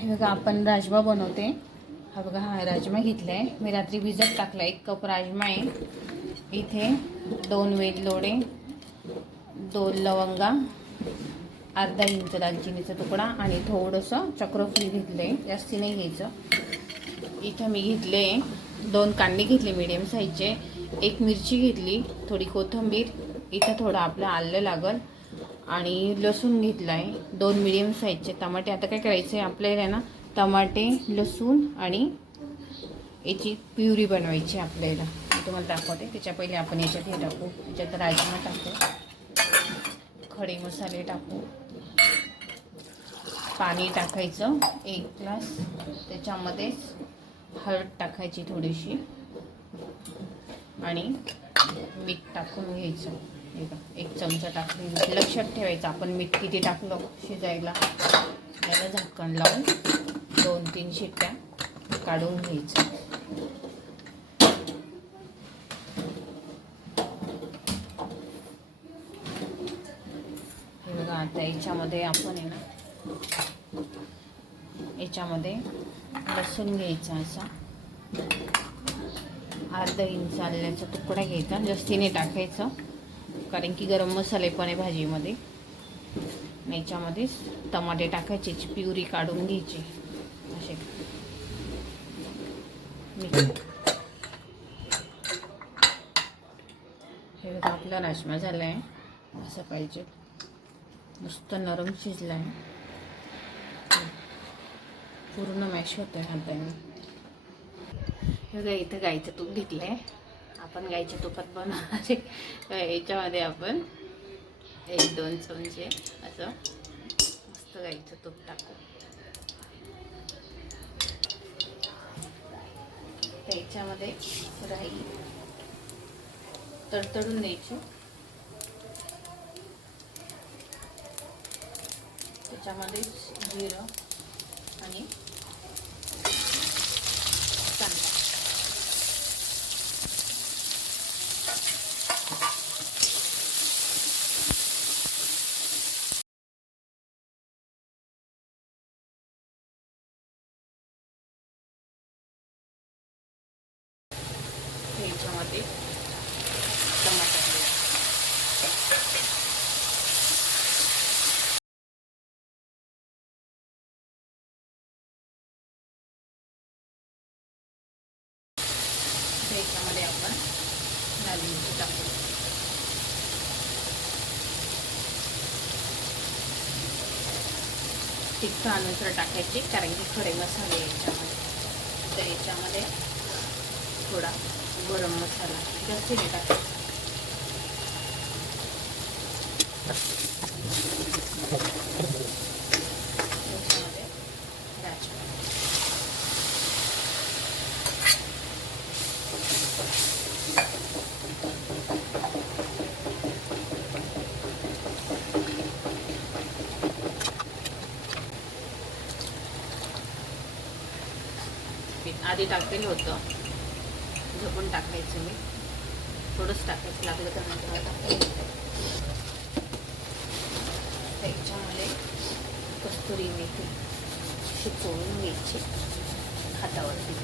हे बघा आपण राजमा बनवते। हा बघा हा राजमा घेतला आहे मी, रात्री भिजत टाकला। 1 कप राजमा आहे। इथे 2 वेलदोडे, 2 लवंगा, अर्धा इंच दालचिनीचा तुकडा आणि थोडंसं चक्रफूल घेतलं आहे, जास्ती नाही घ्यायचं। इथं मी घेतले 2 कांदे घेतले मीडियम साईजचे, 1 मिरची घेतली, थोडी कोथिंबीर, इथं थोडं आपलं आलं लागल आणि लसूण घेतला आहे, 2 मीडियम साईजचे टमाटे। आता काय करायचं आहे आपल्याला ना, टमाटे, लसूण आणि याची प्युरी बनवायची आपल्याला। मी तुम्हाला दाखवते। त्याच्या पहिले आपण याच्यात हे टाकू, याच्यात राजमा टाकू, खडे मसाले टाकू, पाणी टाकायचं 1 ग्लास, त्याच्यामध्ये हळद टाकायची थोडीशी आणि मीठ टाकून घ्यायचं। बघा 1 चमचा टाकली। लक्षात ठेवायचं आपण मीठ किती टाकलं शिजायला। त्याला झाकण लावून 2-3 शिट्ट्या काढून घ्यायचं। हे बघा आता याच्यामध्ये आपण आहे ना, याच्यामध्ये लसूण घ्यायचा असा, अर्धा इंच आल्याचा तुकडा घ्यायचा, जास्तीने टाकायचं कारण की गरम मसाले पण आहे भाजीमध्ये। याच्यामध्ये टमाटे टाकायचे, प्युरी काढून घ्यायची असे। हे बघा आपला राजमा झाला आहे, असं पाहिजे, नुसतं नरम शिजला आहे, पूर्ण मॅश होतं आहे हाताने। हे बघा इथं गाईचं तूप घेतलं आहे आपण, गाईच्या तुपात बनवणार आहे। याच्यामध्ये आपण 1-2 चमचे असं मस्त गाईचं तूप टाकू। त्याच्यामध्ये राई तडतडून द्यायची, त्याच्यामध्ये जिरं आणि कांदा, याच्यामध्ये टमाटर, याच्यामध्ये आपण लाल मिरची टाकू, तिखटानुसार टाकायची कारण की खडे मसाले याच्यामध्ये। तर याच्यामध्ये थोडा गरम मसाला, जास्ती नाही टाकायचा। याच्यामध्ये राजमा, आधी टाकलेलं होतं, झोपून टाकायचं मी, थोडंच टाकायचं, लागलं तर नंतर टाकायचं। त्याच्यामध्ये कस्तुरी मेथी शिकवून घ्यायची हातावरती,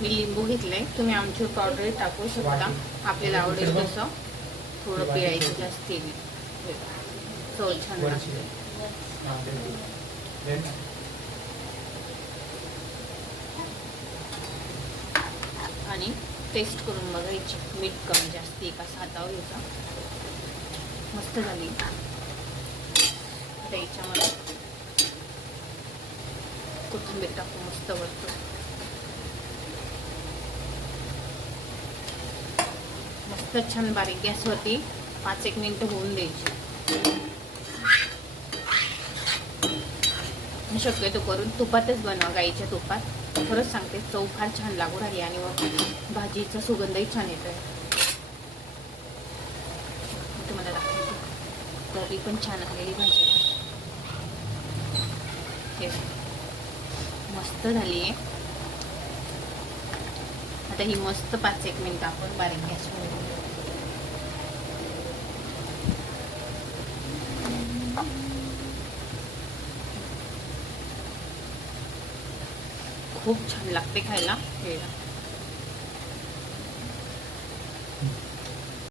मी लिंबू घेतलंय, तुम्ही आमचूर पावडर टाकू शकता, आपल्याला आवडेल तसं, थोडं पिळायचं जास्तीने, चव छान लागते। आणि टेस्ट करून बघायची, मीठ कमी जास्ती एका हातावर घ्यायचा। मस्त झाली। आता याच्यामध्ये कोथिंबीर टाकून मस्त वरतो, मस्त छान बारीक गॅसवरती 5-1 मिनिट होऊन द्यायची। शक्यतो करून तुपातच बनवा, गाईच्या तुपात, खरंच सांगते चव फार छान लागू राहिली आणि भाजीचा सुगंधही छान येतोय। तुम्हाला दाखवते, तरी पण छान आलेली भाजी, मस्त झाली आहे। आता ही मस्त 5-1 मिनिट आपण बारीक गॅसवर खूप छान लागते खायला. हे